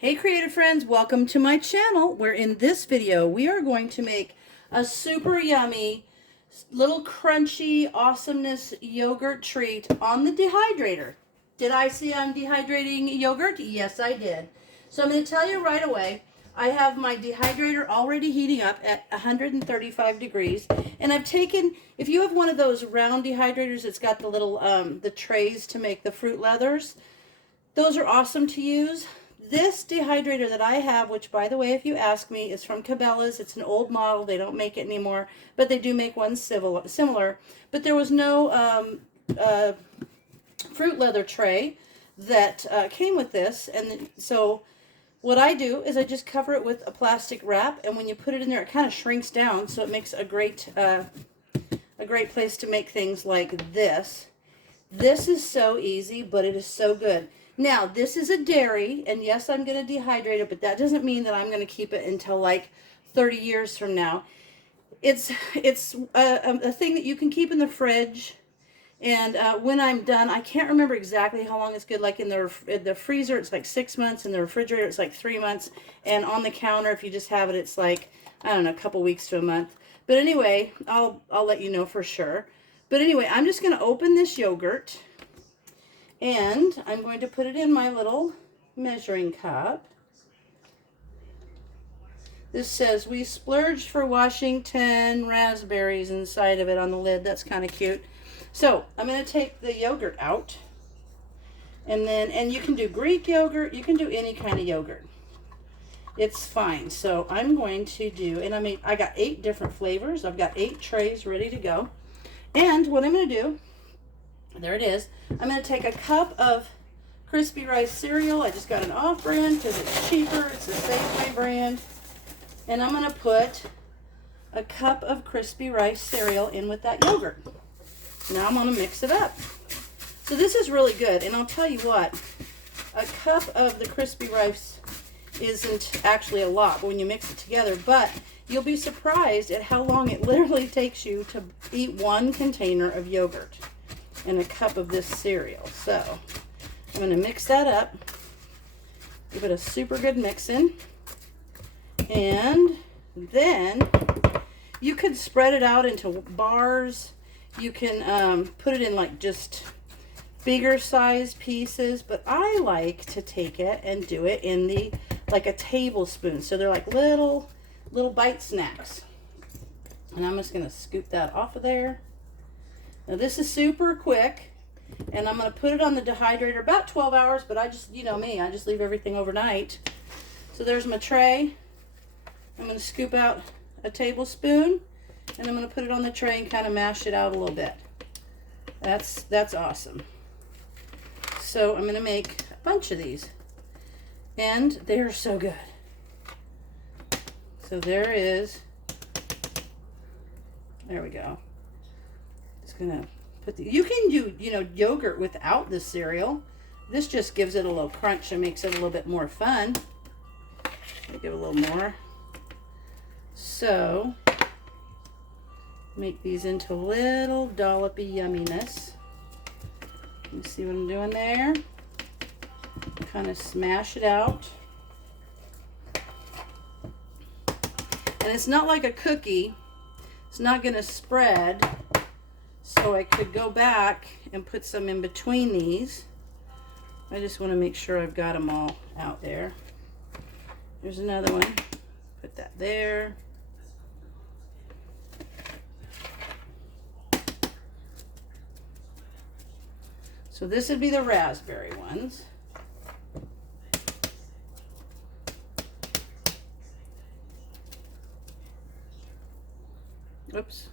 Hey creative friends, welcome to my channel, where in this video we are going to make a super yummy, little crunchy awesomeness yogurt treat on the dehydrator. Did I say I'm dehydrating yogurt? Yes, I did. So I'm going to tell you right away, I have my dehydrator already heating up at 135 degrees, and I've taken, if you have one of those round dehydrators that's got the little, the trays to make the fruit leathers, those are awesome to use. This dehydrator that I have, which by the way, if you ask me, is from Cabela's. It's an old model. They don't make it anymore, but they do make one similar. But there was no fruit leather tray that came with this. And so what I do is I just cover it with a plastic wrap. And when you put it in there, it kind of shrinks down. So it makes a great place to make things like this. This is so easy, but it is so good. Now, this is a dairy, and yes, I'm going to dehydrate it, but that doesn't mean that I'm going to keep it until like 30 years from now. It's a thing that you can keep in the fridge, and when I'm done, I can't remember exactly how long it's good. Like in the freezer, it's like 6 months. In the refrigerator, it's like 3 months. And on the counter, if you just have it, it's like, I don't know, a couple weeks to a month. But anyway, I'll let you know for sure. But anyway, I'm just going to open this yogurt. And I'm going to put it in my little measuring cup. This says, we splurged for Washington raspberries inside of it on the lid. That's kind of cute. So I'm going to take the yogurt out. And you can do Greek yogurt. You can do any kind of yogurt. It's fine. So I'm going to do, and I got 8 different flavors. I've got 8 trays ready to go. And what I'm going to do, there it is. I'm going to take a cup of crispy rice cereal. I just got an off-brand because it's cheaper. It's a Safeway brand. And I'm going to put a cup of crispy rice cereal in with that yogurt. Now I'm going to mix it up. So this is really good. And I'll tell you what, a cup of the crispy rice isn't actually a lot when you mix it together, but you'll be surprised at how long it literally takes you to eat 1 container of yogurt and a cup of this cereal. So I'm going to mix that up, give it a super good mixing, and then you could spread it out into bars. You can put it in like just bigger size pieces, but I like to take it and do it in the like a tablespoon. So they're like little bite snacks. And I'm just going to scoop that off of there. Now this is super quick, and I'm going to put it on the dehydrator about 12 hours, but I just, you know me, I just leave everything overnight. So there's my tray. I'm going to scoop out a tablespoon, and I'm going to put it on the tray and kind of mash it out a little bit. That's awesome. So I'm going to make a bunch of these, and they're so good. So there we go. Gonna put you can do, yogurt without the cereal. This just gives it a little crunch and makes it a little bit more fun. I'll give it a little more. So make these into little dollopy yumminess. You see what I'm doing there? Kind of smash it out. And it's not like a cookie. It's not going to spread. So I could go back and put some in between these. I just want to make sure I've got them all out there. There's another one. Put that there. So this would be the raspberry ones. Oops.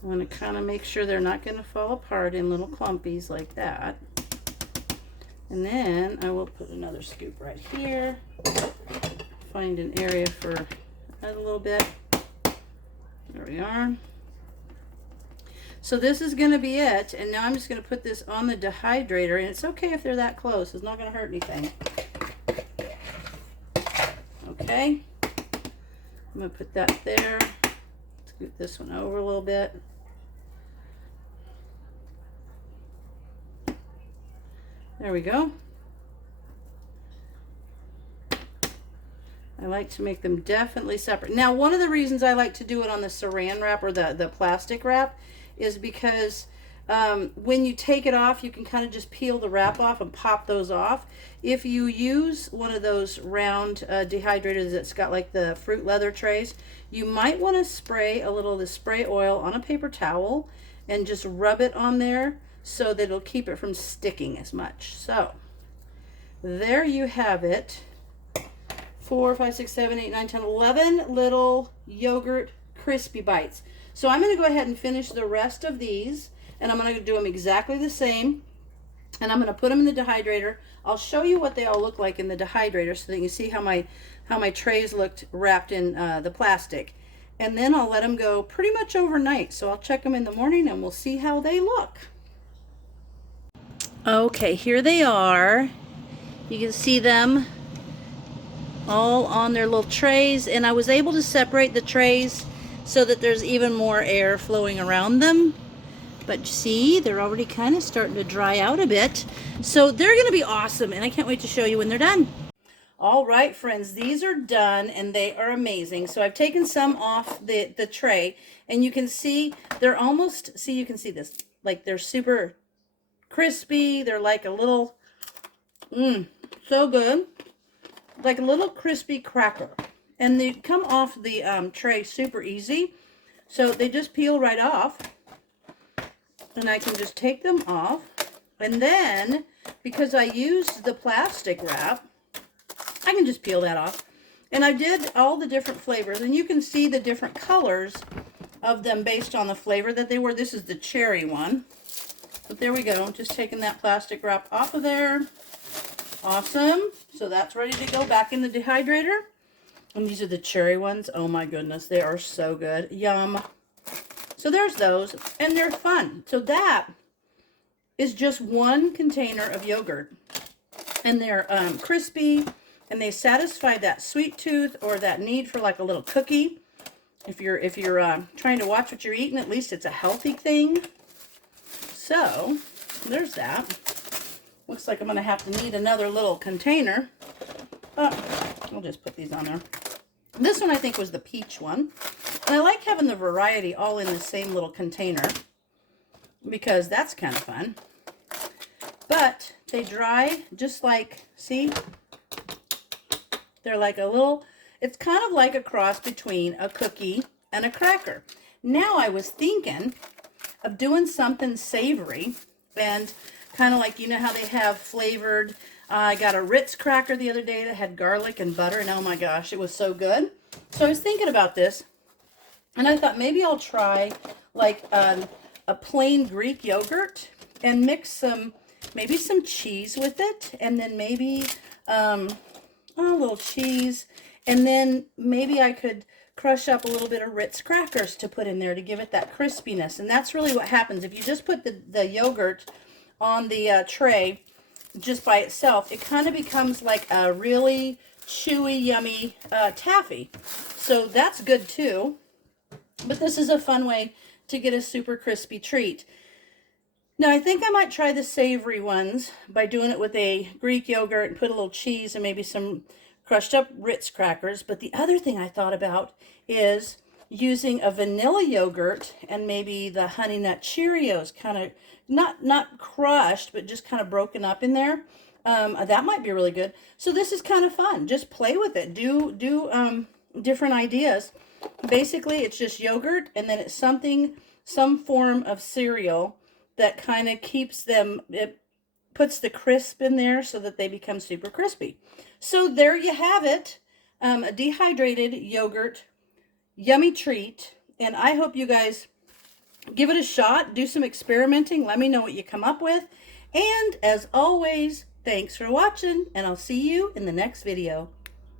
I want to kind of make sure they're not going to fall apart in little clumpies like that. And then I will put another scoop right here. Find an area for a little bit. There we are. So this is going to be it. And now I'm just going to put this on the dehydrator. And it's okay if they're that close. It's not going to hurt anything. Okay. I'm going to put that there. Scoot this one over a little bit. There we go. I like to make them definitely separate. Now, one of the reasons I like to do it on the saran wrap or the plastic wrap is because when you take it off, you can kind of just peel the wrap off and pop those off. If you use one of those round dehydrated that's got like the fruit leather trays, you might want to spray a little of the spray oil on a paper towel and just rub it on there so that it'll keep it from sticking as much. So there you have it. 4, 5, 6, 7, 8, 9, 10, 11 little yogurt crispy bites. So I'm going to go ahead and finish the rest of these, and I'm going to do them exactly the same, and I'm going to put them in the dehydrator. I'll show you what they all look like in the dehydrator so that you can see how my trays looked wrapped in the plastic. And then I'll let them go pretty much overnight. So I'll check them in the morning and we'll see how they look. Okay, here they are. You can see them all on their little trays, and I was able to separate the trays so that there's even more air flowing around them. But see, they're already kind of starting to dry out a bit. So they're going to be awesome, and I can't wait to show you when they're done. All right, friends, these are done, and they are amazing. So I've taken some off the tray, and you can see they're almost, see, you can see this, like they're super crispy. They're like a little, so good. Like a little crispy cracker, and they come off the tray super easy, so they just peel right off, and I can just take them off. And then because I used the plastic wrap, I can just peel that off. And I did all the different flavors, and you can see the different colors of them based on the flavor that they were. This is the cherry one, but there we go, just taking that plastic wrap off of there. Awesome. So that's ready to go back in the dehydrator. And these are the cherry ones. Oh my goodness, they are so good. Yum. So there's those, and they're fun. So that is just one container of yogurt, and they're crispy, and they satisfy that sweet tooth or that need for like a little cookie. If you're trying to watch what you're eating, at least it's a healthy thing. So there's that. Looks like I'm going to have to need another little container. But I'll just put these on there. This one I think was the peach one. And I like having the variety all in the same little container because that's kind of fun. But they dry just like, see? They're like a little, it's kind of like a cross between a cookie and a cracker. Now I was thinking of doing something savory, and kind of like, you know how they have flavored, I got a Ritz cracker the other day that had garlic and butter, and oh my gosh, it was so good. So I was thinking about this, and I thought maybe I'll try like a plain Greek yogurt and mix maybe some cheese with it, and then maybe a little cheese, and then maybe I could crush up a little bit of Ritz crackers to put in there to give it that crispiness. And that's really what happens if you just put the yogurt on the tray just by itself. It kind of becomes like a really chewy, yummy taffy. So that's good too. But this is a fun way to get a super crispy treat. Now I think I might try the savory ones by doing it with a Greek yogurt and put a little cheese and maybe some crushed up Ritz crackers. But the other thing I thought about is using a vanilla yogurt and maybe the Honey Nut Cheerios, kind of not crushed, but just kind of broken up in there. That might be really good. So this is kind of fun. Just play with it. Do different ideas. Basically, it's just yogurt, and then it's some form of cereal that kind of keeps them, it puts the crisp in there so that they become super crispy. So there you have it. A dehydrated yogurt yummy treat, and I hope you guys give it a shot, do some experimenting, let me know what you come up with, and as always, thanks for watching, and I'll see you in the next video.